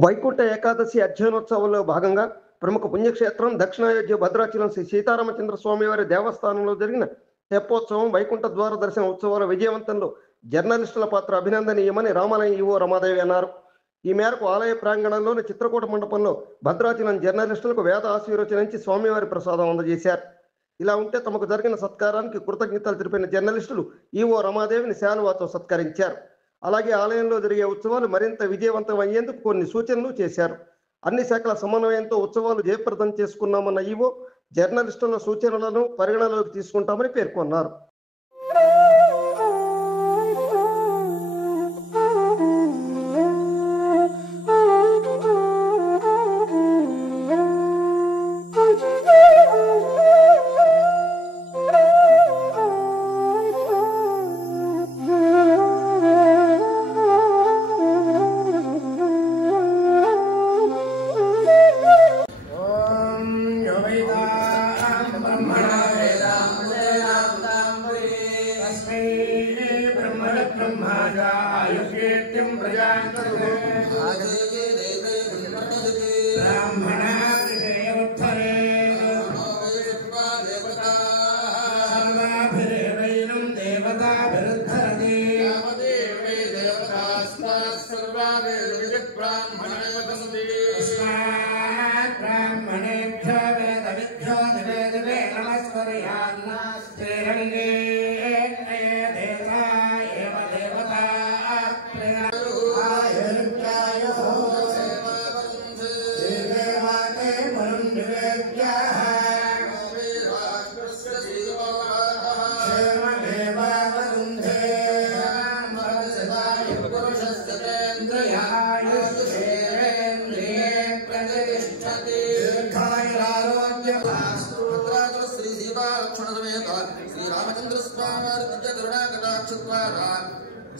వైకుంఠ ఏకాదశి అధ్యయనోత్సవంలో భాగంగా ప్రముఖ పుణ్యక్షేత్రం దక్షిణాయోధ్య భద్రాచలం శ్రీ సీతారామచంద్ర స్వామివారి దేవస్థానంలో జరిగిన తెప్పోత్సవం వైకుంఠ ద్వార దర్శన ఉత్సవాల విజయవంతంలో జర్నలిస్టుల పాత్ర అభినందనీయమని రామాలయం ఈవో రమాదేవి అన్నారు. ఈ మేరకు ఆలయ ప్రాంగణంలోని చిత్రకూట మండపంలో భద్రాచలం జర్నలిస్టులకు వేద ఆశీర్వచనించి స్వామివారి ప్రసాదం అందజేశారు. ఇలా ఉంటే తమకు జరిగిన సత్కారానికి కృతజ్ఞతలు తెలిపిన జర్నలిస్టులు ఈవో రమాదేవిని శాలువాతో సత్కరించారు. అలాగే ఆలయంలో జరిగే ఉత్సవాలు మరింత విజయవంతం అయ్యేందుకు కొన్ని సూచనలు చేశారు. అన్ని శాఖల సమన్వయంతో ఉత్సవాలు జయప్రదం చేసుకున్నామన్న ఈవో జర్నలిస్టుల సూచనలను పరిగణలోకి తీసుకుంటామని పేర్కొన్నారు.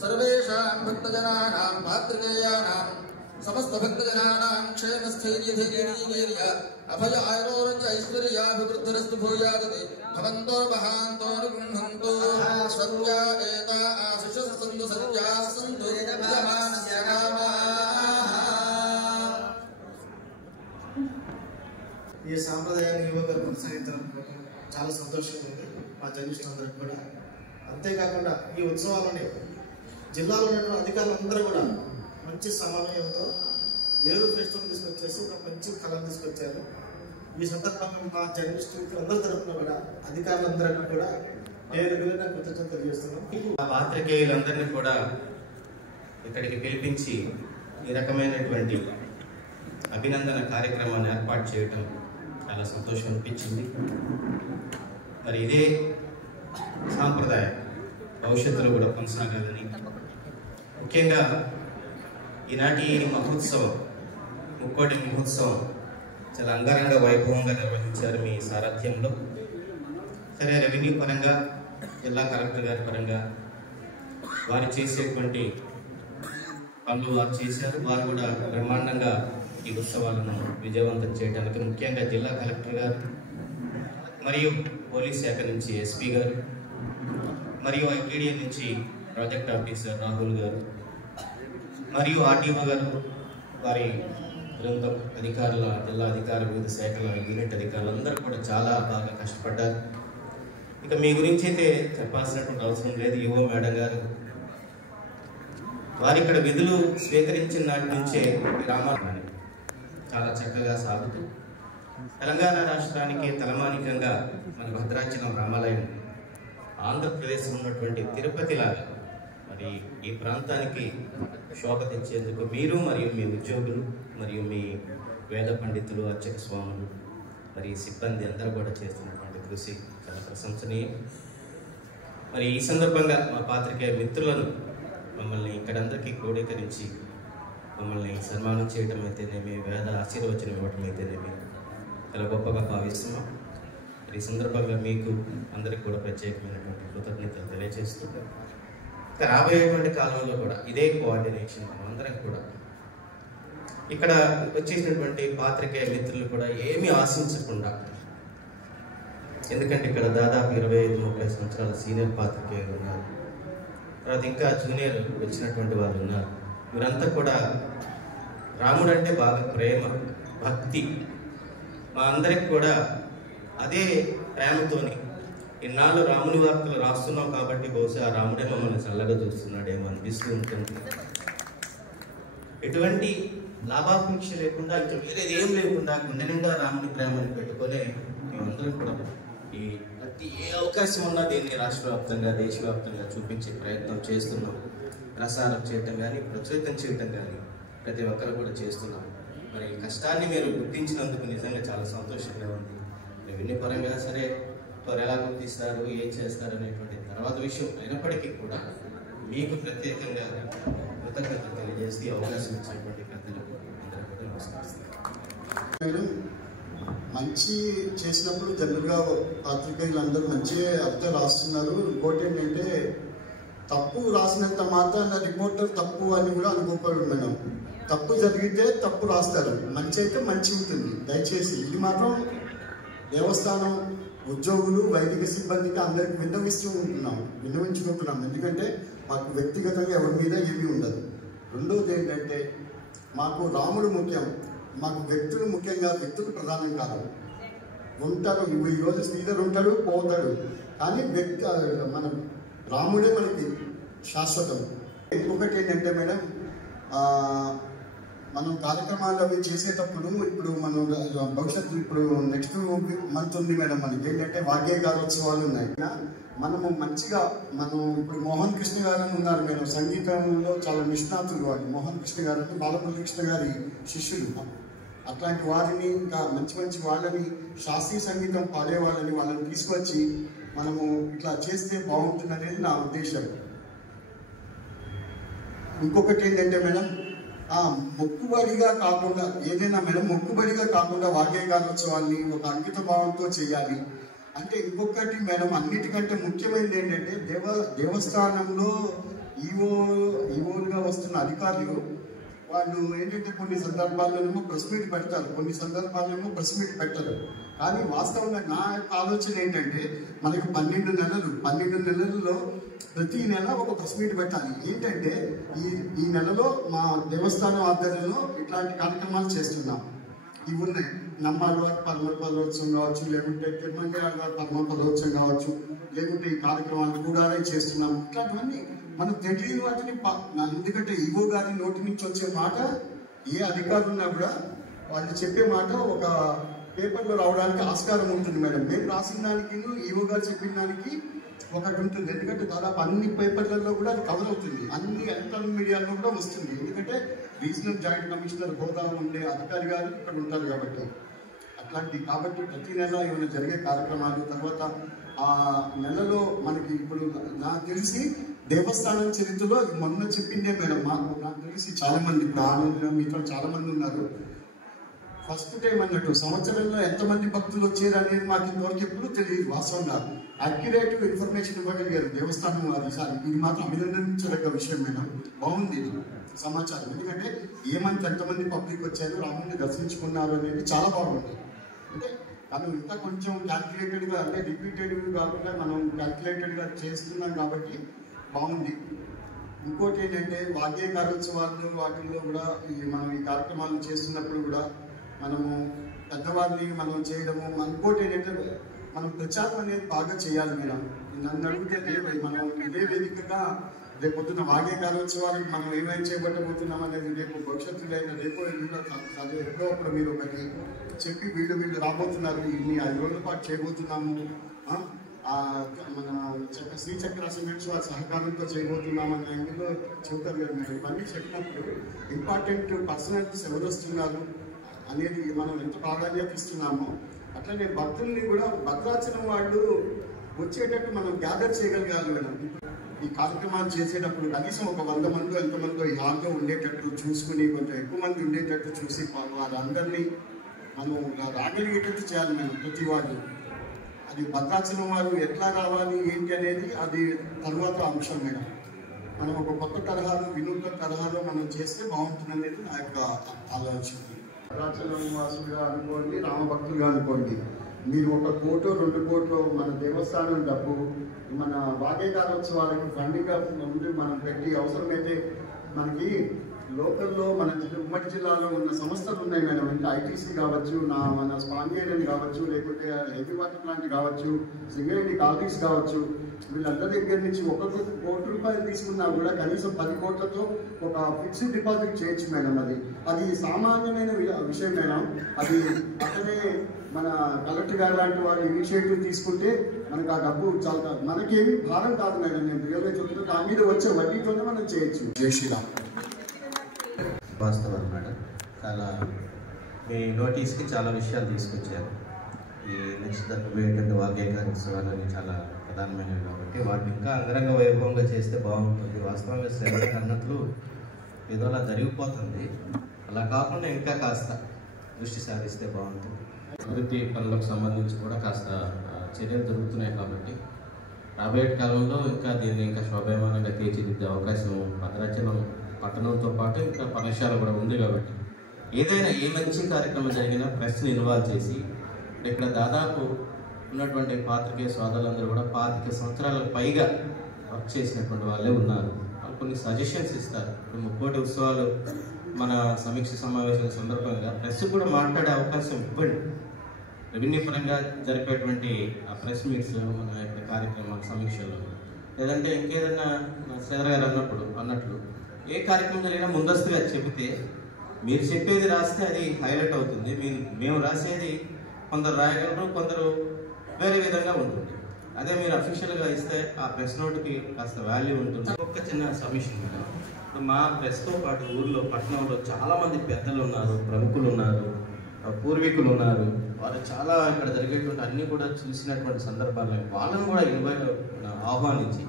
सर्वेषां भक्तजनानां मातृकेयानां समस्त भक्तजनानां क्षेमस्थैर्यधैर्यवीर्य अभय आरोग्य ऐश्वर्याभिवृद्धिरस्तु भूयादते भवन्तो महान्तो निगृह्णन्तु सत्या एता आशिषः सन्तु सत्याः सन्तु यजमानस्य कामाः. ఈ సాంప్రదాయాన్ని యువకులు కొనసాగించడం చాలా సంతోషంగా ఉంది మా జర్నలిస్టులందరికీ కూడా. అంతేకాకుండా ఈ ఉత్సవాలని జిల్లాలో ఉన్నటువంటి అధికారులందరూ కూడా మంచి సమన్వయంతో ఏరు ఫెస్టివల్ తీసుకొచ్చేసి ఒక మంచి కళను తీసుకొచ్చారు. ఈ సందర్భంగా మా జర్నలిస్టు అందరి తరఫున కూడా అధికారులందరికీ కూడా పేరు పేరున కృతజ్ఞతలు తెలియజేస్తున్నాం. ఆ పాత్రికేయులందరినీ కూడా ఇక్కడికి పిలిపించి ఈ రకమైనటువంటి అభినందన కార్యక్రమాన్ని ఏర్పాటు చేయటం చాలా సంతోషం అనిపించింది. మరి ఇదే సాంప్రదాయం భవిష్యత్తులో కూడా కొనసాగాలని, ముఖ్యంగా ఈనాటి మహోత్సవం ముక్కోటి మహోత్సవం చాలా అంగరంగ వైభవంగా నిర్వహించారు మీ సారథ్యంలో. సరే, రెవెన్యూ పరంగా జిల్లా కలెక్టర్ గారి పరంగా వారు చేసేటువంటి పనులు వారు చేశారు. వారు కూడా బ్రహ్మాండంగా ఈ ఉత్సవాలను విజయవంతం చేయడానికి ముఖ్యంగా జిల్లా కలెక్టర్ గారు మరియు పోలీస్ శాఖ నుంచి ఎస్పీ గారు మరియు ఐటీడీ నుంచి ప్రాజెక్ట్ ఆఫీసర్ రాహుల్ గారు మరియు ఆర్టీఓ గారు, వారి బృందం, అధికారుల, జిల్లా అధికారులు, వివిధ శాఖల యూనిట్ అధికారులు అందరూ కూడా చాలా బాగా కష్టపడ్డారు. ఇక మీ గురించి అయితే చెప్పాల్సినటువంటి అవసరం లేదు. యువ మేడం గారు వారి ఇక్కడ విధులు స్వీకరించిన నాటి నుంచే గ్రామాన్ని చాలా చక్కగా సాగుతూ తెలంగాణ రాష్ట్రానికి తలమానికంగా మన భద్రాచలం రామాలయం ఆంధ్రప్రదేశ్ ఉన్నటువంటి తిరుపతి లాగా మరి ఈ ప్రాంతానికి శోభ తెచ్చేందుకు మీరు మరియు మీ ఉద్యోగులు మరియు మీ వేద పండితులు, అర్చక స్వాములు, మరి సిబ్బంది అందరూ కూడా చేస్తున్నటువంటి కృషి చాలా ప్రశంసనీయం. మరి ఈ సందర్భంగా మా పాత్రికేయ మిత్రులను మమ్మల్ని ఇక్కడందరికీ క్రోడీకరించి మమ్మల్ని సన్మానం చేయడం అయితేనేమి, వేద ఆశీర్వచనం ఇవ్వటం అయితేనేమి చాలా గొప్పగా భావిస్తున్నాం. ఈ సందర్భంగా మీకు అందరికీ కూడా ప్రత్యేకమైనటువంటి కృతజ్ఞతలు తెలియజేస్తూ రాబోయేటువంటి కాలంలో కూడా ఇదే కోఆర్డినేషన్ అందరం కూడా ఇక్కడ వచ్చేసినటువంటి పాత్రికేయ మిత్రులు కూడా ఏమీ ఆశించకుండా, ఎందుకంటే ఇక్కడ దాదాపు 25-30 సంవత్సరాల సీనియర్ పాత్రికేయులు ఉన్నారు, తర్వాత ఇంకా జూనియర్ వచ్చినటువంటి వాళ్ళు ఉన్నారు. వీరంతా కూడా రాముడు అంటే బాగా ప్రేమ, భక్తి. మా అందరికి కూడా అదే ప్రేమతోని ఇన్నాళ్ళు రాముని వార్తలు రాస్తున్నాం కాబట్టి బహుశా రాముడే మమ్మల్ని చల్లగా చూస్తున్నాడేమో అనిపిస్తూ ఉంటుంది. ఎటువంటి లాభాపేక్ష లేకుండా, ఇంకా వేరేది ఏం లేకుండా గుండె నిండా రాముని ప్రేమని పెట్టుకొని మేమందరం కూడా ఈ ప్రతి ఏ అవకాశం ఉన్నా దీన్ని రాష్ట్ర వ్యాప్తంగా, దేశవ్యాప్తంగా చూపించే ప్రయత్నం చేస్తున్నాం. ప్రసారం చేయటం కానీ, ప్రచురితం చేయటం కానీ ప్రతి ఒక్కరు కూడా చేస్తున్నాం. మరి ఈ కష్టాన్ని మీరు గుర్తించినందుకు నిజంగా చాలా సంతోషంగా ఉంది. రెవెన్యూ పరంగా సరే వారు ఎలా గుర్తిస్తారు, ఏం చేస్తారు అనేటువంటి తర్వాత విషయం అయినప్పటికీ కూడా మీకు ప్రత్యేకంగా కృతజ్ఞతలు తెలియజేసి అవకాశం ఇచ్చినటువంటి పెద్దలకు అందరూ కూడా నమస్కరిస్తున్నాను. మంచి చేసినప్పుడు జనరల్గా పాత్రికేయులందరూ మంచిగా అర్థం రాస్తున్నారు. ఇంకోటి ఏంటంటే తప్పు రాసినంత మాత్రాన రిపోర్టర్ తప్పు అని కూడా అనుకోకూడదు. మేడం తప్పు జరిగితే తప్పు రాస్తారు, మంచి అయితే మంచి ఉంటుంది. దయచేసి ఇది మాత్రం దేవస్థానం ఉద్యోగులు, వైదిక సిబ్బందికి అందరికి విన్నవించుకుంటున్నాం. ఎందుకంటే మాకు వ్యక్తిగతంగా ఎవరి మీద ఏమీ ఉండదు. రెండోది ఏంటంటే మాకు రాముడు ముఖ్యం, మాకు వ్యక్తులు ముఖ్యంగా, వ్యక్తులు ప్రధానం కాదు. ఉంటారు, ఈరోజు శ్రీధర్ ఉంటాడు, పోతాడు, కానీ వ్యక్తి మన రాముడే మనకి శాశ్వతం. ఇంకొకటి ఏంటంటే మేడం, మనం కార్యక్రమాలు అవి చేసేటప్పుడు ఇప్పుడు మనం భవిష్యత్తు ఇప్పుడు నెక్స్ట్ మంత్ ఉంది మేడం, మనకి ఏంటంటే వాగ్గేయకారోత్సవాలు ఉన్నాయి. మనము మంచిగా ఇప్పుడు మోహన్ కృష్ణ గారు ఉన్నారు మేడం, సంగీతంలో చాలా నిష్ణాతులు. వాళ్ళు మోహన్ కృష్ణ గారు అంటే బాలమురళీ కృష్ణ గారి శిష్యులు. అట్లాంటి వారిని, ఇంకా మంచి మంచి వాళ్ళని, శాస్త్రీయ సంగీతం పాడే వాళ్ళని తీసుకొచ్చి మనము ఇట్లా చేస్తే బాగుంటుంది అనేది నా ఉద్దేశం. ఇంకొకటి ఏంటంటే మేడం, మొక్కుబడిగా కాకుండా ఏదైనా మేడం మొక్కుబడిగా కాకుండా వాగ్గేయకారోత్సవాన్ని ఒక అంకిత భావంతో చేయాలి. అంటే ఇంకొకటి మేడం, అన్నిటికంటే ముఖ్యమైనది ఏంటంటే దేవస్థానంలో ఈవోలుగా వస్తున్న అధికారులు వాళ్ళు ఏంటంటే కొన్ని సందర్భాల్లోనేమో ప్రెస్ మీట్ పెడతారు, కొన్ని సందర్భాల్లోనేమో ప్రెస్ మీట్ పెట్టరు. కానీ వాస్తవంగా నా యొక్క ఆలోచన ఏంటంటే మనకి 12 నెలల్లో ప్రతి నెల ఒక ప్రెస్ మీట్ పెట్టాలి. ఏంటంటే ఈ నెలలో మా దేవస్థానం ఆధ్వర్యంలో ఇట్లాంటి కార్యక్రమాలు చేస్తున్నాం. ఇవి ఉన్నాయి, నమ్మాళ్ళవారి పరమపదోత్సవం కావచ్చు, లేకుంటే తిరుమంగళ గారి పరమపదోత్సవం కావచ్చు, లేకుంటే ఈ కార్యక్రమాలు కూడా చేస్తున్నాము. ఇట్లాంటివన్నీ మనకు తెలియని వాటిని, ఎందుకంటే ఈవో గారి నోటి నుంచి వచ్చే మాట ఏ అధికారులు ఉన్నా కూడా వాళ్ళు చెప్పే మాట ఒక పేపర్లో రావడానికి ఆస్కారం ఉంటుంది మేడం. మేము రాసిన దానికి ఈవో గారు చెప్పిన దానికి ఒకటి ఉంటుంది. ఎందుకంటే దాదాపు అన్ని పేపర్లలో కూడా అది కవర్ అవుతుంది, అన్ని ఎలక్ట్రానిక్ మీడియాలో కూడా వస్తుంది. ఎందుకంటే రీజనల్ జాయింట్ కమిషనర్ హోదా ఉండే అధికారి గారు ఇక్కడ ఉంటారు కాబట్టి. కాబట్టి ప్రతి నెల ఏమైనా జరిగే కార్యక్రమాలు, తర్వాత ఆ నెలలో మనకి ఇప్పుడు నాకు తెలిసి దేవస్థానం చరిత్రలో అది మొన్న చెప్పిందే మేడం. నాకు తెలిసి చాలా మంది, ఇప్పుడు ఆనంద మీతో చాలా మంది ఉన్నారు. ఫస్ట్ టైం అన్నట్టు సంవత్సరంలో ఎంతమంది భక్తులు వచ్చారు అనేది మాకు ఇంతవరకు ఎప్పుడు తెలియదు. వాస్తవంగా అక్యురేట్ ఇన్ఫర్మేషన్ ఇవ్వగలిగారు దేవస్థానం వారు. సార్ ఇది మాత్రం అభినందించదగ్గ విషయం మేడం. బాగుంది ఇది సమాచారం. ఎందుకంటే ఏమంత ఎంతమంది పబ్లిక్ వచ్చారు, రాముడిని దర్శించుకున్నారు అనేది చాలా బాగుంది. అంటే మనం ఇంకా కొంచెం క్యాల్కులేటెడ్గా, అంటే రిపీటెడ్గా కాకుండా మనం క్యాల్కులేటెడ్గా చేస్తున్నాం కాబట్టి బాగుంది. ఇంకోటి ఏంటంటే వాగ్గేయకారోత్సవాలు వాటిల్లో కూడా మనం ఈ కార్యక్రమాలు చేస్తున్నప్పుడు కూడా మనము పెద్దవారిని మనం చేయడము. ఇంకోటి ఏంటంటే మనం ప్రచారం అనేది బాగా చేయాలి మేడం. నన్ను అడిగితే మనం ఇదే వేదికగా రేపు పొద్దున్న వాగ్గేయకారోత్సవాలకు మనం ఏమైనా చేపట్టబోతున్నాం అనేది రేపు భవిష్యత్తులో అయినా రేపు ఎప్పుడో అప్పుడు మీరు ఒకటి చెప్పి వీళ్ళు రాబోతున్నారు, ఇన్ని 5 రోజుల పాటు చేయబోతున్నాము, మన శ్రీచక్ర సిమెంట్స్ వారి సహకారంతో చేయబోతున్నామని ఇందులో చెబుతారు కదా మీరు. ఇవన్నీ చెప్పినప్పుడు ఇంపార్టెంట్ పర్సనాలిటీస్ ఎవరు వస్తున్నారు అనేది మనం ఎంత ప్రాధాన్యత ఇస్తున్నామో, అట్లనే భక్తుల్ని కూడా భద్రాచలం వాళ్ళు వచ్చేటట్టు మనం గ్యాదర్ చేయగలగాలి మేడం. ఈ కార్యక్రమాలు చేసేటప్పుడు కనీసం ఒక 100 మంది ఎంతమందో ఈ హాల్లో ఉండేటట్టు చూసుకుని, కొంచెం ఎక్కువ మంది ఉండేటట్టు చూసి వాళ్ళందరినీ మనం రాగలిగేటట్టు చేయాలి మేడం. ప్రతి వాళ్ళు అది భద్రాచలం వారు ఎట్లా రావాలి ఏంటి అనేది అది తర్వాత అంశం మేడం. మనం ఒక కొత్త తరహాలో, వినూత్న తరహాలో మనం చేస్తే బాగుంటుంది అనేది నా యొక్క ఆలోచన. భద్రాచలం వాసులుగా అనుకోండి, రామభక్తులుగా అనుకోండి, మీరు 1 కోటో 2 కోట్లో మన దేవస్థానం డబ్బు మన వాగ్గేయకారోత్సవాలకి ఫండింగ్గా ముందు మనం పెట్టి, అవసరమైతే మనకి లోకల్లో మన ఉమ్మడి జిల్లాలో ఉన్న సంస్థలు ఉన్నాయి మేడం. అంటే ఐటీసీ కావచ్చు, మన స్పాండియన్ కావచ్చు, లేకుంటే హెవీ వాటర్ ప్లాంట్ కావచ్చు, సింగరేణి కాలనీస్ కావచ్చు, వీళ్ళందరి దగ్గర నుంచి ఒక్కొక్క ₹1 తీసుకున్నా కూడా కనీసం 10 కోట్లతో ఒక ఫిక్స్డ్ డిపాజిట్ చేయొచ్చు మేడం. అది సామాన్యమైన విషయం మేడం. అది అక్కడే మన కలెక్టర్ గారు లాంటి వారు ఇనిషియేటివ్ తీసుకుంటే మనకు ఆ డబ్బు చాలా మనకేమి భారం కాదు మేడం. నేను రియల్గా చెప్తున్నా, దాని మీద వచ్చే వడ్డీతోనే మనం చేయొచ్చు. జై శ్రీరామ్. వాస్తవం మేడం, చాలా మీ నోటీస్కి చాలా విషయాలు తీసుకొచ్చారు. ఈ నెక్స్ట్ జరగబోయేటువంటి వాగ్గేయకార ఉత్సవాలని చాలా ప్రధానమైనవి కాబట్టి వాటిని ఇంకా అంగరంగ వైభవంగా చేస్తే బాగుంటుంది. వాస్తవంగా శ్రీరామ్ అన్నట్లు ఏదో అలా జరిగిపోతుంది, అలా కాకుండా ఇంకా కాస్త దృష్టి సారిస్తే బాగుంటుంది. అభివృద్ధి పనులకు సంబంధించి కూడా కాస్త చర్యలు జరుగుతున్నాయి కాబట్టి రాబోయే కాలంలో ఇంకా దీన్ని ఇంకా శోభాయమానంగా తీర్చిదిద్దే అవకాశం భద్రాచలం పట్టణంతో పాటు ఇంకా పర్ణశాల కూడా ఉంది కాబట్టి ఏదైనా ఏ మంచి కార్యక్రమం జరిగినా ప్రెస్ని ఇన్వాల్వ్ చేసి ఇక్కడ దాదాపు ఉన్నటువంటి పాత్రికేయ సోదరులందరూ కూడా 25 సంవత్సరాలకు పైగా వర్క్ చేసినటువంటి వాళ్ళే ఉన్నారు. వాళ్ళు కొన్ని సజెషన్స్ ఇస్తారు. ముక్కోటి ఉత్సవాలు మన సమీక్ష సమావేశాల సందర్భంగా ప్రెస్ కూడా మాట్లాడే అవకాశం ఇవ్వండి. రెవెన్యూ పరంగా జరిపేటువంటి ఆ ప్రెస్ మీట్స్, మన యొక్క కార్యక్రమాల సమీక్షలు, లేదంటే ఇంకేదన్నా శ్రీధర్ గారు అన్నట్లు ఏ కార్యక్రమం జరిగినా ముందస్తుగా చెబితే మీరు చెప్పేది రాస్తే అది హైలైట్ అవుతుంది. మేము రాసేది కొందరు రాయగలరు, కొందరు వేరే విధంగా ఉంటుంది. అదే మీరు అఫీషియల్గా ఇస్తే ఆ ప్రెస్ నోట్కి కాస్త వాల్యూ ఉంటుంది. ఒక్క చిన్న సబ్మిషన్ మీద మా ప్రెస్తో పాటు ఊర్లో పట్టణంలో చాలామంది పెద్దలు ఉన్నారు, ప్రముఖులు ఉన్నారు, పూర్వీకులు ఉన్నారు. వారు చాలా ఇక్కడ జరిగేటువంటి అన్నీ కూడా చూసినటువంటి సందర్భాల్లో వాళ్ళను కూడా ఆహ్వానించి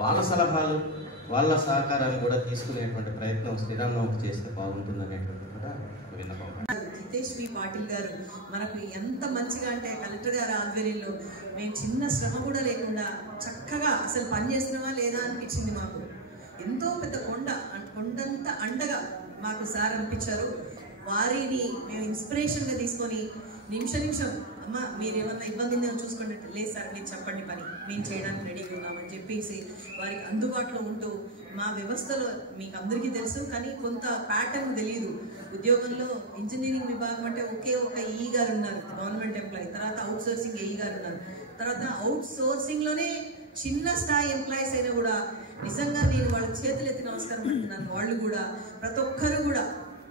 వాళ్ళ సలహాలు, వాళ్ళ సహకారాన్ని కూడా తీసుకునేటువంటి ప్రయత్నం శ్రీరామనవమికి చేస్తే బాగుంటుంది అనేటువంటి కూడా విన్నపం. హితేష్ వి పాటిల్ గారు మనకు ఎంత మంచిగా అంటే కలెక్టర్ గారి ఆధ్వర్యంలో మేము చిన్న శ్రమ కూడా లేకుండా చక్కగా అసలు పని చేస్తున్నామా లేదా అనిపించింది మాకు. ఎంతో పెద్ద కొండంత అండగా మాకు సార్ అనిపించారు. వారిని మేము ఇన్స్పిరేషన్గా తీసుకొని నిమిషం అమ్మ మీరు ఏమన్నా ఇబ్బంది ఉందేమో చూసుకోండి, లేదు సార్ మీరు చెప్పండి పని మేము చేయడానికి రెడీగా ఉన్నామని చెప్పేసి వారికి అందుబాటులో ఉంటూ మా వ్యవస్థలో మీకు అందరికీ తెలుసు కానీ కొంత ప్యాటర్న్ తెలియదు. ఉద్యోగంలో ఇంజనీరింగ్ విభాగం అంటే ఒకే ఒక ఈ గారు ఉన్నారు గవర్నమెంట్ ఎంప్లాయీ, తర్వాత అవుట్ సోర్సింగ్ ఏఈ గారు ఉన్నారు, తర్వాత అవుట్ సోర్సింగ్లోనే చిన్న స్థాయి ఎంప్లాయీస్ అయినా కూడా నిజంగా నేను వాళ్ళ చేతులు ఎత్తి నమస్కారం పెడుతున్నాను. వాళ్ళు కూడా ప్రతి ఒక్కరు కూడా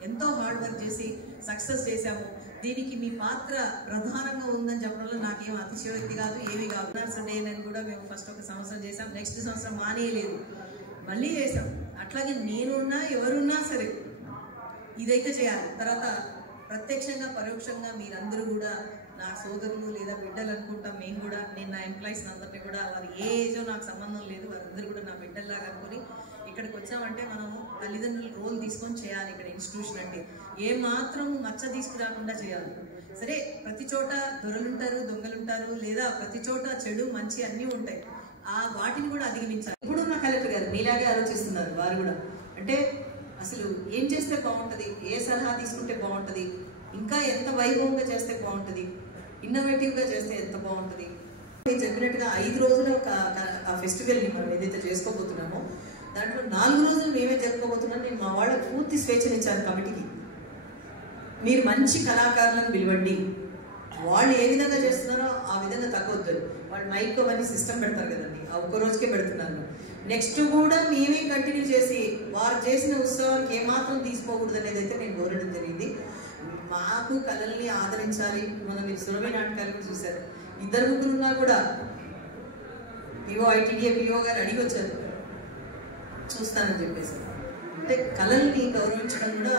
ఎంతో హార్డ్ వర్క్ చేసి సక్సెస్ చేశాము. దీనికి మీ పాత్ర ప్రధానంగా ఉందని చెప్పడంలో నాకేం అతిశయోక్తి కాదు, ఏమీ కాదు. డే అని కూడా మేము ఫస్ట్ ఒక సంవత్సరం చేసాం, నెక్స్ట్ సంవత్సరం మానేయలేదు, మళ్ళీ చేసాం. అట్లాగే నేనున్నా ఎవరున్నా సరే ఇదైతే చేయాలి. తర్వాత ప్రత్యక్షంగా పరోక్షంగా మీరందరూ కూడా నా సోదరులు లేదా బిడ్డలు అనుకుంటాం. మేము కూడా నేను నా ఎంప్లాయీస్ అందరినీ కూడా వారు ఏ ఏజో నాకు సంబంధం లేదు, వారందరూ కూడా నా బిడ్డల్లాగా అనుకుని ఇక్కడికి వచ్చామంటే మనము తల్లిదండ్రుల రోల్ తీసుకొని చేయాలి. ఇక్కడ ఇన్స్టిట్యూషన్ అంటే ఏ మాత్రం మచ్చ తీసుకురాకుండా చేయాలి. సరే ప్రతి చోట దొరలుంటారు, దొంగలుంటారు, లేదా ప్రతి చోట చెడు మంచి అన్నీ ఉంటాయి. ఆ వాటిని కూడా అధిగమించాలి. ఇప్పుడు నా కలెక్టర్ గారు మీలాగే ఆలోచిస్తున్నారు. వారు కూడా అంటే అసలు ఏం చేస్తే బాగుంటుంది, ఏ సలహా తీసుకుంటే బాగుంటుంది, ఇంకా ఎంత వైభవంగా చేస్తే బాగుంటుంది, ఇన్నోవేటివ్గా చేస్తే ఎంత బాగుంటుంది. నేను చెప్పినట్టుగా 5 రోజుల ఆ ఫెస్టివల్ని మనం ఏదైతే చేసుకోబోతున్నామో దాంట్లో 4 రోజులు మేమే జరుపుకోబోతున్నాం. నేను మా వాళ్ళకి పూర్తి స్వేచ్ఛనిచ్చాను కమిటీకి. మీరు మంచి కళాకారులను పిలవండి, వాళ్ళు ఏ విధంగా చేస్తున్నారో ఆ విధంగా తగ్గొద్దు. వాళ్ళు మైక్ అవన్నీ సిస్టమ్ పెడతారు కదండి, ఆ ఒక్క రోజుకే పెడుతున్నాను. నెక్స్ట్ కూడా మేమే కంటిన్యూ చేసి వారు చేసిన ఉత్సవానికి ఏమాత్రం తీసుకోకూడదు అనేది అయితే నేను కోరడం జరిగింది. మాకు కళల్ని ఆదరించాలి. మనం మీరు సురభి నాటకాలు కూడా చూశారు, 2-3 ఉన్నా కూడా పిఓ ఐటీడీఏ పిఓ గారు అడిగి వచ్చారు చూస్తానని చెప్పేసి. అంటే కళల్ని గౌరవించడం కూడా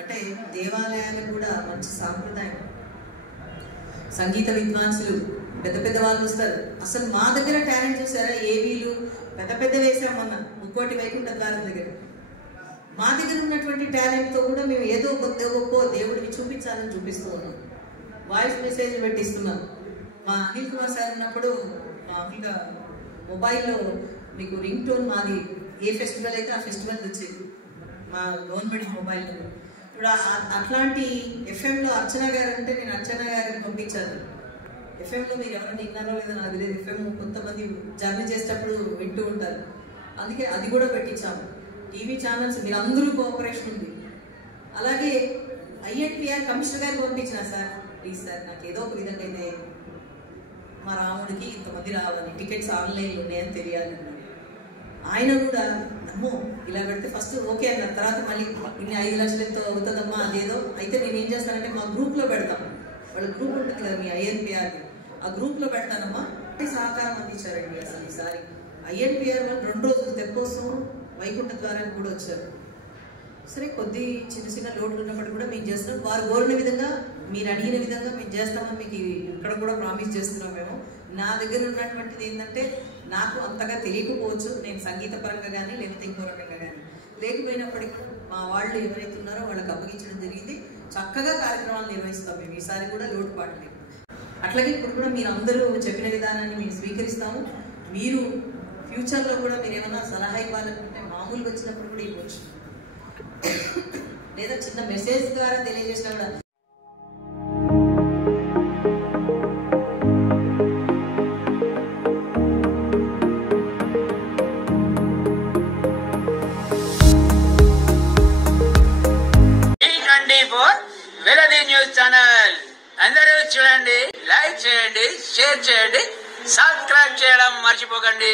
అంటే దేవాలయాలకు కూడా మంచి సాంప్రదాయం. సంగీత విద్వాంసులు పెద్ద పెద్ద వాళ్ళు వస్తారు. అసలు మా దగ్గర టాలెంట్ చూసారా, ఏవీలు పెద్ద వేసాం మొన్న ముక్కోటి వైకుంఠ ద్వారం దగ్గర. మా దగ్గర ఉన్నటువంటి టాలెంట్తో కూడా మేము ఏదో గొప్ప దేవుడిని చూపించాలని చూపిస్తూ ఉన్నాం. వాయిస్ మెసేజ్ పెట్టిస్తున్నాం. మా అనిల్ కుమార్ సార్ ఉన్నప్పుడు మామూలుగా మొబైల్లో మీకు రింగ్ టోన్ మాది ఏ ఫెస్టివల్ అయితే ఆ ఫెస్టివల్ వచ్చేది మా గవర్నమెంట్ మొబైల్లో. ఇప్పుడు అట్లాంటి ఎఫ్ఎంలో అర్చన గారు అంటే నేను అర్చన గారిని పంపించాను. ఎఫ్ఎంలో మీరు ఎవరైనా విన్నారో లేదో నాకు తెలియదు, ఎఫ్ఎం కొంతమంది జర్నీ చేసేటప్పుడు వింటూ ఉంటారు, అందుకే అది కూడా పెట్టించాము. టీవీ ఛానల్స్ మీరందరూ కోఆపరేషన్ ఉంది. అలాగే ఐఎన్పిఆర్ కమిషనర్ గారికి పంపించిన సార్ ప్లీజ్ సార్ నాకు ఏదో ఒక విధంగా అయితే మా రాముడికి ఇంతమంది రావాలి, టికెట్స్ ఆన్లైన్లో ఉన్నాయని తెలియాలి. ఆయన కూడా అమ్మో ఇలా పెడితే ఫస్ట్ ఓకే అన్న తర్వాత మళ్ళీ ఇన్ని 5 లక్షలతో అవుతుందమ్మా అదేదో అయితే నేను ఏం చేస్తానంటే మా గ్రూప్లో పెడతాం, వాళ్ళ గ్రూప్ ఉంటుంది కదా మీ ఐఎన్పిఆర్ది, ఆ గ్రూప్లో పెడతానమ్మా అంటే సహకారం అందించారండి. అసలు ఈసారి ఐఎన్పిఆర్ వాళ్ళు 2 రోజులు తెప్పోత్సవం వైకుంఠ ద్వారానికి కూడా వచ్చారు. సరే కొద్ది చిన్న చిన్న లోట్లు ఉన్నప్పుడు కూడా మేము చేస్తున్నాం, వారు కోరిన విధంగా మీరు అడిగిన విధంగా మేము చేస్తామని మీకు ఇక్కడ కూడా ప్రామిస్ చేస్తున్నాం. మేము నా దగ్గర ఉన్నటువంటిది ఏంటంటే నాకు అంతగా తెలియకపోవచ్చు, నేను సంగీత పరంగా కానీ లేకపోతే ఇంకో రకంగా కానీ, లేకపోయినప్పటికీ మా వాళ్ళు ఎవరైతే ఉన్నారో వాళ్ళకి అప్పగించడం జరిగింది. చక్కగా కార్యక్రమాలు నిర్వహిస్తాం మేము, ఈసారి కూడా లోటుపాటు లేదు. అట్లాగే ఇప్పుడు కూడా మీరు అందరూ చెప్పిన విధానాన్ని మేము స్వీకరిస్తాము. మీరు ఫ్యూచర్లో కూడా మీరు ఏమైనా సలహా ఇవ్వాలనుకుంటే మామూలుగా వచ్చినప్పుడు కూడా ఇవ్వచ్చు, లేదా చిన్న మెసేజ్ ద్వారా తెలియజేసినా కూడా. వెలది న్యూస్ ఛానల్ అందరూ చూడండి, లైక్ చేయండి, షేర్ చేయండి, సబ్స్క్రైబ్ చేయడం మర్చిపోకండి.